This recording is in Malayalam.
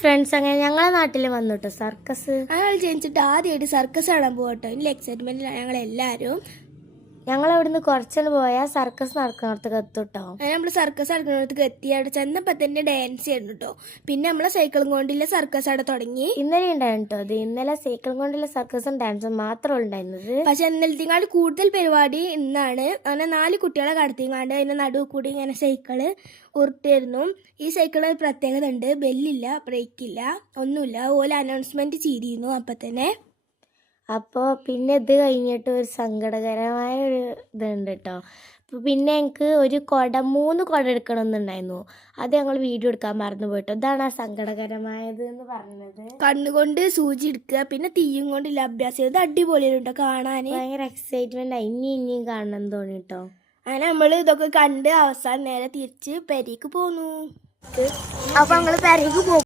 ഫ്രണ്ട്സ്, അങ്ങനെ ഞങ്ങളെ നാട്ടിൽ വന്നിട്ടോ സർക്കസ്. ഞങ്ങൾ ജനിച്ചിട്ട് ആദ്യമായിട്ട് സർക്കസ് കാണാൻ പോകട്ടോ. ഇതിൽ എക്സൈറ്റ്മെന്റിലാണ് ഞങ്ങളെല്ലാവരും. ഞങ്ങളവിടുന്ന് കുറച്ചൊന്ന് പോയാൽ സർക്കസ് നടക്കുന്നിടത്തേക്ക് എത്തുട്ടോ. നമ്മൾ സർക്കസ് നടക്കുന്നിടത്തേക്ക് എത്തി. അവിടെ ചെന്നപ്പോൾ തന്നെ ഡാൻസ് ചെയ്യുന്നു കേട്ടോ. പിന്നെ നമ്മളെ സൈക്കിളും കൊണ്ടുള്ള സർക്കസ് അവിടെ തുടങ്ങി. ഇന്നലെ ഉണ്ടായിരുന്നു കേട്ടോ. അത് ഇന്നലെ സൈക്കിളും കൊണ്ടുള്ള സർക്കസും ഡാൻസും മാത്രമേ ഉണ്ടായിരുന്നത്. പക്ഷെ ഇന്നലത്തേക്കാൾ കൂടുതൽ പരിപാടി ഇന്നാണ്. അങ്ങനെ 4 കുട്ടികളെ കടത്തിങ്ങാണ്ട് അതിന്റെ നടുവ് കൂടി ഇങ്ങനെ സൈക്കിള് ഉരുട്ടായിരുന്നു. ഈ സൈക്കിളിന് ഒരു പ്രത്യേകത ഉണ്ട്. ബെല്ലില്ല, ബ്രേക്കില്ല, ഒന്നുമില്ല. ഓല അനൗൺസ്മെന്റ് ചെയ്തിരുന്നു അപ്പം തന്നെ. അപ്പോൾ പിന്നെ ഇത് കഴിഞ്ഞിട്ട് ഒരു സങ്കടകരമായ ഒരു ഇതുണ്ട് കേട്ടോ. അപ്പോൾ പിന്നെ എനിക്ക് ഒരു 3 കുട എടുക്കണമെന്നുണ്ടായിരുന്നു. അത് ഞങ്ങൾ വീഡിയോ എടുക്കാൻ മറന്നു പോയിട്ടോ. ഇതാണ് ആ സങ്കടകരമായത് എന്ന് പറഞ്ഞത്. കണ്ണുകൊണ്ട് സൂചി എടുക്കുക, പിന്നെ തീയും കൊണ്ടുള്ള അഭ്യാസം ചെയ്ത് അടിപൊളിയുണ്ടോ കാണാൻ. ഭയങ്കര എക്സൈറ്റ്മെന്റ് ആയി. ഇനിയും കാണണം തോന്നി കേട്ടോ. അങ്ങനെ നമ്മൾ ഇതൊക്കെ കണ്ട് അവസാനം നേരെ തിരിച്ച് പെരേക്ക് പോന്നു. അപ്പൊ ഞങ്ങള് പെരേക്ക് പോകും.